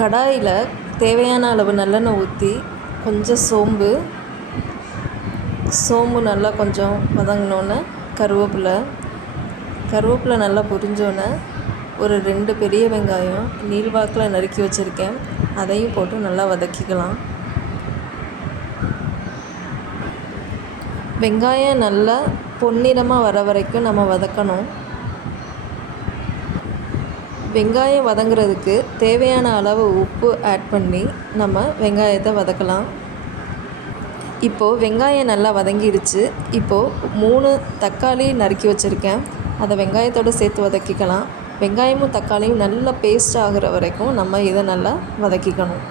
கடாயில் தேவையான அளவு நல்லெண்ணெய் ஊற்றி கொஞ்சம் சோம்பு நல்லா கொஞ்சம் வதங்கினோன்னே கருவேப்பிலை நல்லா பொரிஞ்சோன்னே ஒரு 2 பெரிய வெங்காயம் நீள்வாக்கில் நறுக்கி வச்சுருக்கேன், அதையும் போட்டு நல்லா வதக்கிக்கலாம். வெங்காயம் நல்லா பொன்னிறமாக வர வரைக்கும் நம்ம வதக்கணும். வெங்காயம் வதங்குறதுக்கு தேவையான அளவு உப்பு ஆட் பண்ணி நம்ம வெங்காயத்தை வதக்கலாம். இப்போது வெங்காயம் நல்லா வதங்கிடுச்சு. இப்போது 3 தக்காளி நறுக்கி வச்சுருக்கேன், அதை வெங்காயத்தோடு சேர்த்து வதக்கிக்கலாம். வெங்காயமும் தக்காளியும் நல்லா பேஸ்ட் ஆகிற வரைக்கும் நம்ம இதை நல்லா வதக்கிக்கணும்.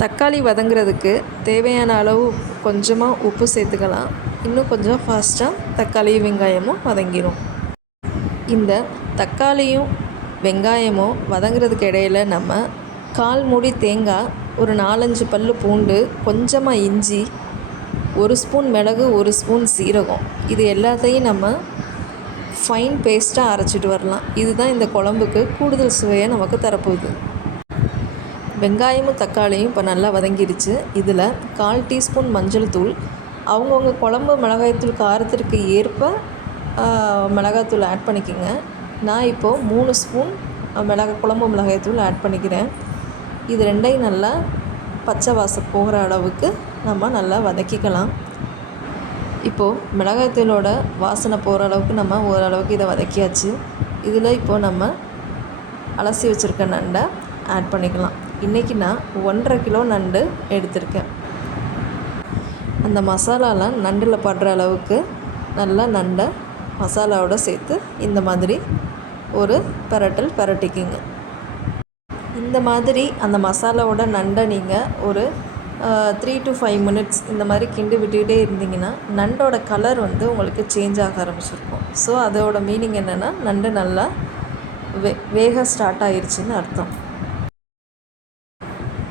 தக்காளி வதங்குறதுக்கு தேவையான அளவு கொஞ்சமாக உப்பு சேர்த்துக்கலாம். இன்னும் கொஞ்சம் ஃபாஸ்ட்டாக தக்காளியும் வெங்காயமும் வதங்கிடும். இந்த தக்காளியும் வெங்காயமும் வதங்குறதுக்கு இடையில் நம்ம 1/4 மூடி தேங்காய், ஒரு 4-5 பல் பூண்டு, கொஞ்சமாக இஞ்சி, 1 ஸ்பூன் மிளகு, 1 ஸ்பூன் சீரகம், இது எல்லாத்தையும் நம்ம ஃபைன் பேஸ்ட்டாக அரைச்சிட்டு வரலாம். இதுதான் இந்த குழம்புக்கு கூடுதல் சுவையை நமக்கு தரப்போகுது. வெங்காயமும் தக்காளியும் இப்போ நல்லா வதங்கிடுச்சு. இதில் 1/4 டீஸ்பூன் மஞ்சள் தூள், அவங்கவுங்க குழம்பு மிளகாய்த்தூள் காரத்திற்கு ஏற்ப மிளகாய்த்தூள் ஆட் பண்ணிக்கோங்க. நான் இப்போது 3 ஸ்பூன் குழம்பு மிளகாய்த்தூள் ஆட் பண்ணிக்கிறேன். இது ரெண்டையும் நல்லா பச்சை வாசம் போகிற அளவுக்கு நம்ம நல்லா வதக்கிக்கலாம். இப்போது மிளகாய்த்தூளோட வாசனை போகிற அளவுக்கு நம்ம ஓரளவுக்கு இதை வதக்கியாச்சு. இதில் இப்போது நம்ம அலசி வச்சுருக்க நண்டை ஆட் பண்ணிக்கலாம். இன்றைக்கி நான் 1.5 கிலோ நண்டு எடுத்திருக்கேன். அந்த மசாலாலாம் நண்டில் படுற அளவுக்கு நல்லா நண்டை மசாலாவோடு சேர்த்து இந்த மாதிரி ஒரு பரட்டிக்கிங்க. இந்த மாதிரி அந்த மசாலாவோட நண்டை நீங்கள் ஒரு 3 to 5 மினிட்ஸ் இந்த மாதிரி கிண்டி விட்டுக்கிட்டே இருந்தீங்கன்னா நண்டோட கலர் உங்களுக்கு சேஞ்ச் ஆக ஆரம்பிச்சிருக்கும். ஸோ அதோட மீனிங் என்னென்னா நண்டு நல்லா வேக ஸ்டார்ட் ஆயிடுச்சுன்னு அர்த்தம்.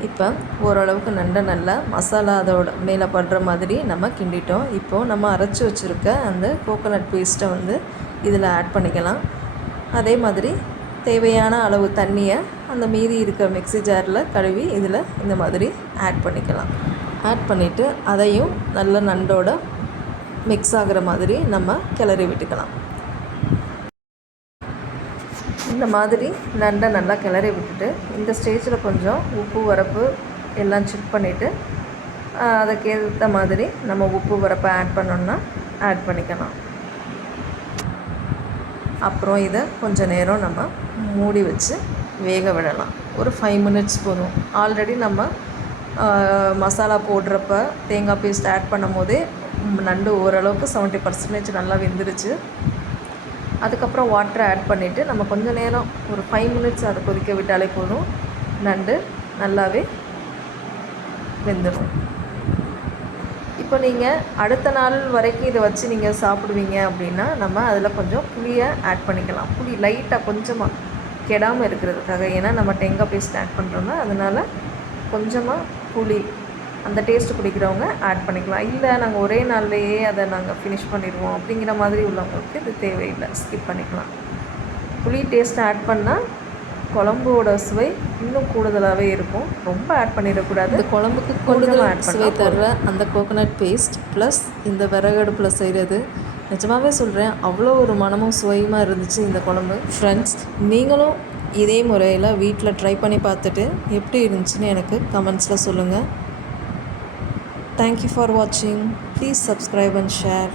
இப்போ ஓரளவுக்கு நண்டை நல்லா மசாலா அதோட மேலே படுற மாதிரி நம்ம கிண்டிட்டோம். இப்போது நம்ம அரைச்சி வச்சுருக்க அந்த கோகோனட் பேஸ்ட்டை இதில் ஆட் பண்ணிக்கலாம். அதே மாதிரி தேவையான அளவு தண்ணியை அந்த மீதி இருக்கிற மிக்ஸி ஜாரில் கழுவி இதில் இந்த மாதிரி ஆட் பண்ணிக்கலாம். ஆட் பண்ணிவிட்டு அதையும் நல்ல நண்டோட மிக்ஸ் ஆகிற மாதிரி நம்ம கிளறி விட்டுக்கலாம். இந்த மாதிரி நண்டை நல்லா கிளறி விட்டுட்டு இந்த ஸ்டேஜில் கொஞ்சம் உப்பு உரப்பு எல்லாம் செக் பண்ணிவிட்டு அதுக்கேற்ற மாதிரி நம்ம உப்பு உரப்பை ஆட் பண்ணோன்னா ஆட் பண்ணிக்கலாம். அப்புறம் இதை கொஞ்சம் நேரம் நம்ம மூடி வச்சு வேக விடலாம். ஒரு 5 மினிட்ஸ் போதும். ஆல்ரெடி நம்ம மசாலா போடுறப்ப தேங்காய் பேஸ்ட் ஆட் பண்ணும் போதே நண்டு ஓரளவுக்கு 70% நல்லா வெந்துருச்சு. அதுக்கப்புறம் வாட்டரை ஆட் பண்ணிவிட்டு நம்ம கொஞ்சம் நேரம் ஒரு 5 மினிட்ஸ் அதை கொதிக்க விட்டாலே போதும், நண்டு நல்லாவே வெந்துடும். இப்போ நீங்கள் அடுத்த நாள் வரைக்கும் இதை வச்சு நீங்கள் சாப்பிடுவீங்க அப்படின்னா நம்ம அதில் கொஞ்சம் புளியை ஆட் பண்ணிக்கலாம். புளி லைட்டாக கொஞ்சமாக கெடாமல் இருக்கிறதுக்காக, ஏன்னா நம்ம தேங்காய் பேஸ்ட் ஆட் பண்ணுறோம்னா அதனால் கொஞ்சமாக புளி அந்த டேஸ்ட்டு பிடிக்கிறவங்க ஆட் பண்ணிக்கலாம். இல்லை நாங்கள் ஒரே நாள்லேயே அதை நாங்கள் ஃபினிஷ் பண்ணிடுவோம் அப்படிங்கிற மாதிரி உள்ளவங்களுக்கு இது தேவையில்லை, ஸ்கிப் பண்ணிக்கலாம். புளி டேஸ்ட் ஆட் பண்ணால் குழம்போட சுவை இன்னும் கூடுதலாகவே இருக்கும். ரொம்ப ஆட் பண்ணிடக்கூடாது. இந்த குழம்புக்கு கூடுதல் ஆட் சுவை தர்ற அந்த கோகோனட் பேஸ்ட் ப்ளஸ் இந்த விறகடுப்பில் செய்கிறது நிஜமாகவே சொல்கிறேன், அவ்வளோ ஒரு மனமும் சுவையுமாக இருந்துச்சு இந்த குழம்பு. ஃப்ரெண்ட்ஸ், நீங்களும் இதே முறையில் வீட்டில் ட்ரை பண்ணி பார்த்துட்டு எப்படி இருந்துச்சுன்னு எனக்கு கமெண்ட்ஸில் சொல்லுங்கள். Thank you for watching. Please subscribe and share.